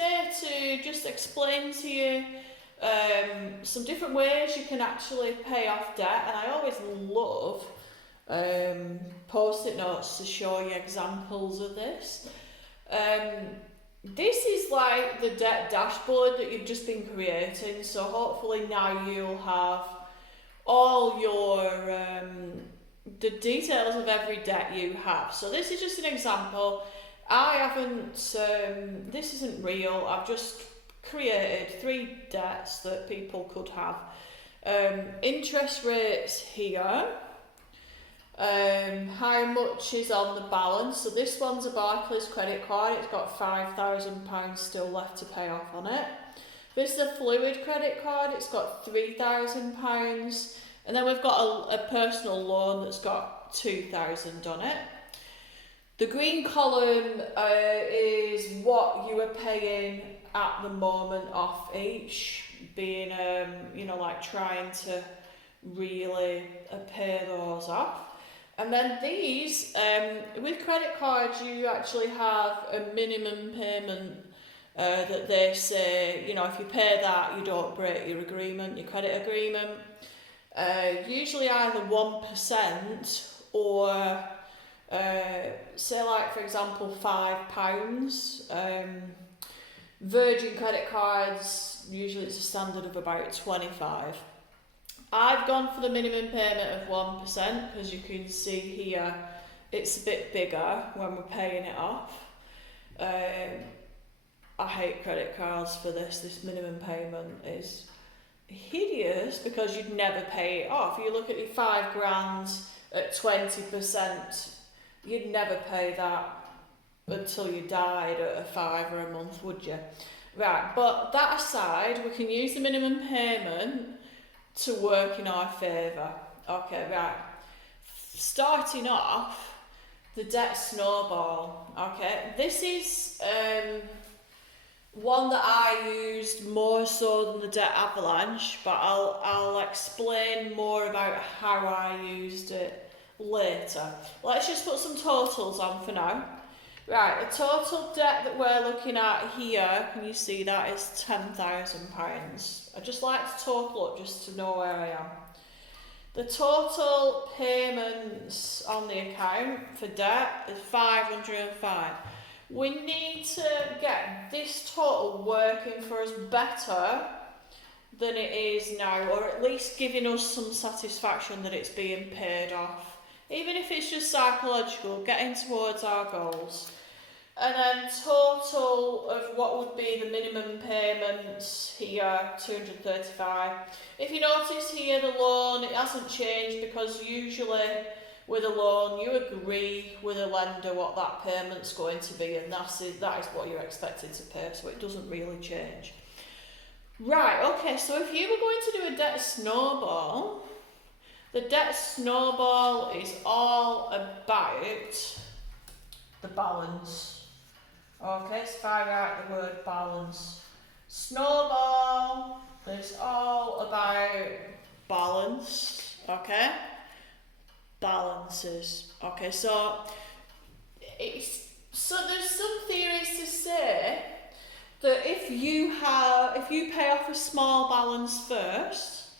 today to just explain to you some different ways you can actually pay off debt, and I always love post-it notes to show you examples of this. This is like the debt dashboard that you've just been creating, so hopefully now you'll have all your the details of every debt you have. So this is just an example. I haven't, this isn't real, I've just created 3 debts that people could have. Interest rates here, how much is on the balance. So this one's a Barclays credit card, it's got £5,000 still left to pay off on it. This is a Fluid credit card, it's got £3,000. And then we've got a personal loan that's got £2,000 on it. The green column is what you are paying at the moment off each, being, like trying to really pay those off. And then these, with credit cards, you actually have a minimum payment that they say, if you pay that, you don't break your agreement, your credit agreement. Usually either 1% or say like for example £5. Virgin credit cards, usually it's a standard of about 25. I've gone for the minimum payment of 1% because you can see here it's a bit bigger when we're paying it off. I hate credit cards for this minimum payment is hideous because you'd never pay it off. You look at your £5,000 at 20%, you'd never pay that until you died at a £5 a month, would you? Right, but that aside, we can use the minimum payment to work in our favour. Okay, right. Starting off, the debt snowball. Okay, this is one that I used more so than the debt avalanche, but I'll explain more about how I used it later. Let's just put some totals on for now. Right, the total debt that we're looking at here, can you see that, is £10,000. I just like to total up just to know where I am. The total payments on the account for debt is 505. We need to get this total working for us better than it is now, or at least giving us some satisfaction that it's being paid off. Even if it's just psychological, getting towards our goals. And then total of what would be the minimum payments here, 235. If you notice here the loan, it hasn't changed because usually with a loan you agree with a lender what that payment's going to be, and that is what you're expected to pay, so it doesn't really change. Right, okay, so if you were going to do a debt snowball, the debt snowball is all about the balance. Okay, so if I write the word balance, snowball is all about balance, okay? Balances. Okay, so there's some theories to say that if you pay off a small balance first,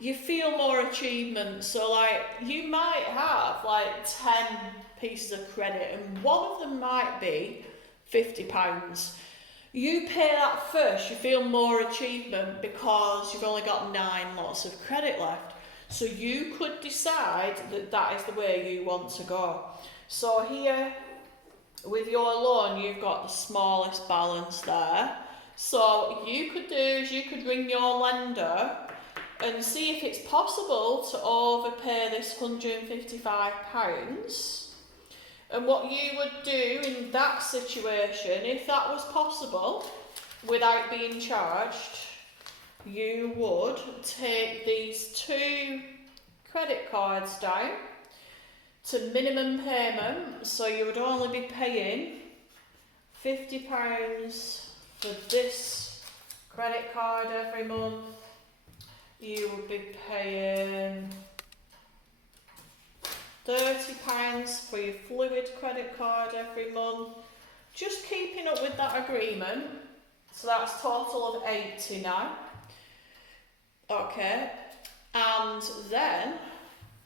you feel more achievement. So like you might have like 10 pieces of credit and one of them might be £50. You pay that first, you feel more achievement because you've only got 9 lots of credit left. So you could decide that is the way you want to go. So here with your loan, you've got the smallest balance there. So what you could do is you could ring your lender and see if it's possible to overpay this £155. And what you would do in that situation, if that was possible, without being charged, you would take these 2 credit cards down to minimum payment, so you would only be paying £50 for this credit card every month. You would be paying £30 for your Fluid credit card every month. Just keeping up with that agreement. So that's total of 80 now. Okay, and then,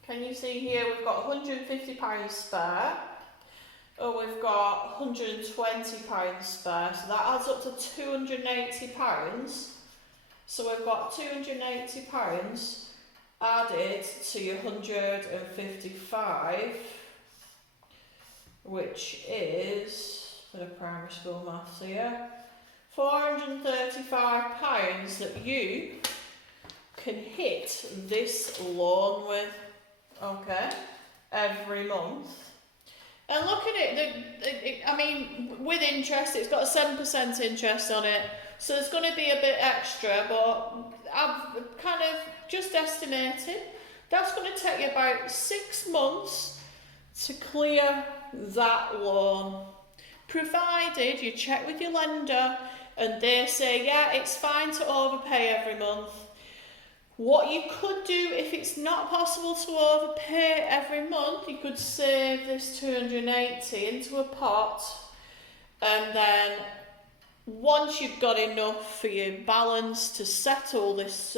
can you see here we've got £150 spare, and we've got £120 spare, so that adds up to £280. So we've got £280 added to your 155, which is, for the primary school maths here, £435 that you can hit this loan with, okay, every month. And looking at it, I mean, with interest, it's got 7% interest on it, so there's going to be a bit extra, but I've kind of just estimated that's going to take you about 6 months to clear that loan, provided you check with your lender and they say, yeah, it's fine to overpay every month. What you could do, if it's not possible to overpay every month, you could save this 280 into a pot, and then once you've got enough for your balance to settle this,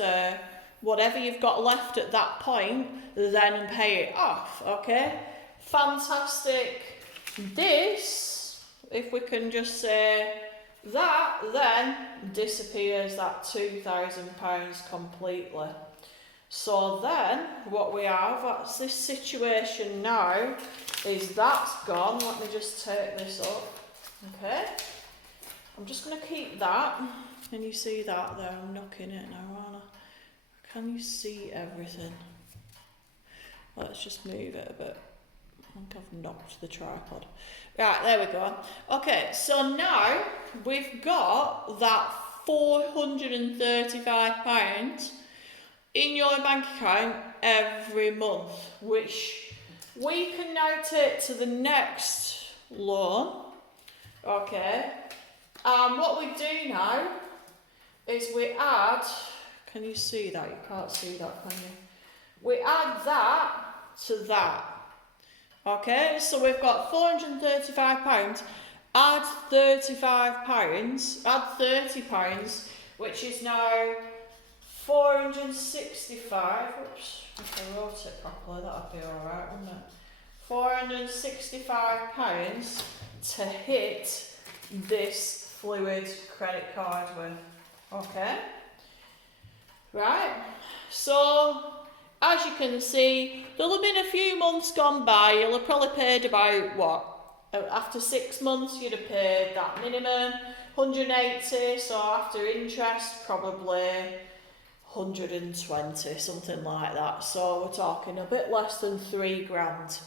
whatever you've got left at that point, then pay it off, okay? Fantastic. This, if we can just say that, then disappears that £2,000 completely. So then what we have, that's this situation now, is that's gone. Let me just take this up, okay? I'm just going to keep that. Can you see that there? I'm knocking it now, aren't I? Can you see everything? Let's just move it a bit. I think I've knocked the tripod. Right, there we go. Okay, so now we've got that £435 in your bank account every month, which we can now take to the next loan. Okay, and what we do now is we add, can you see that? You can't see that, can you? We add that to that. Okay, so we've got £435, add £35, add £30, which is now 465. Oops, if I wrote it properly, that'd be alright, wouldn't it? £465 to hit this fluid credit card with. Okay, right, so as you can see, there'll have been a few months gone by. You'll have probably paid about, what, after 6 months you'd have paid that minimum 180, so after interest probably 120, something like that. So we're talking a bit less than £3,000.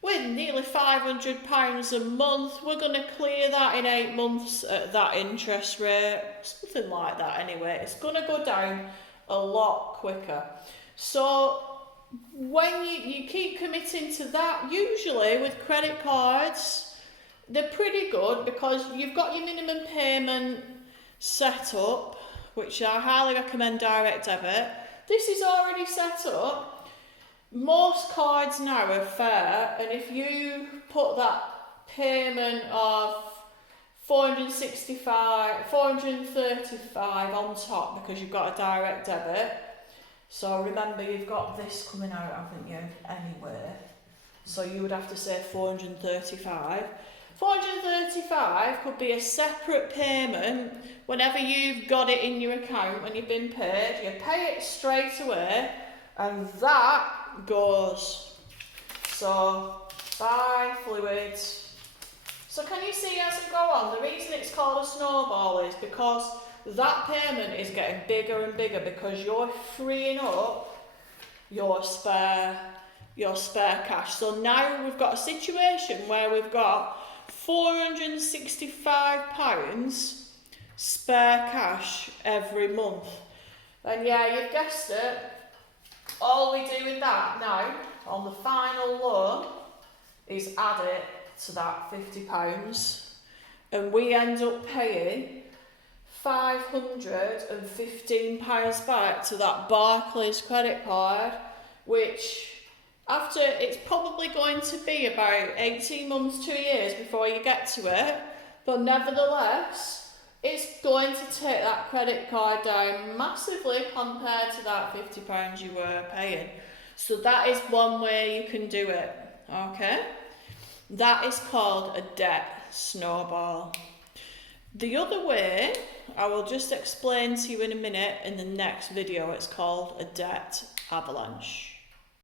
With nearly £500 a month, we're going to clear that in 8 months at that interest rate, something like that anyway. It's going to go down a lot quicker. So when you keep committing to that, usually with credit cards, they're pretty good because you've got your minimum payment set up, which I highly recommend direct debit. This is already set up. Most cards now are fair, and if you put that payment of 435 on top because you've got a direct debit. So remember, you've got this coming out, haven't you, anyway. So you would have to say 435. 435 could be a separate payment whenever you've got it in your account, when you've been paid. You pay it straight away, and that goes. So, buy fluids. So can you see as I go on, the reason it's called a snowball is because that payment is getting bigger and bigger because you're freeing up your spare cash. So now we've got a situation where we've got £465 spare cash every month. And yeah, you've guessed it, all we do with that now on the final loan is add it to that £50, and we end up paying £515 back to that Barclays credit card, which after, it's probably going to be about 18 months, 2 years before you get to it, but nevertheless, it's going to take that credit card down massively compared to that £50 you were paying. So that is one way you can do it, okay? That is called a debt snowball. The other way, I will just explain to you in a minute in the next video, it's called a debt avalanche.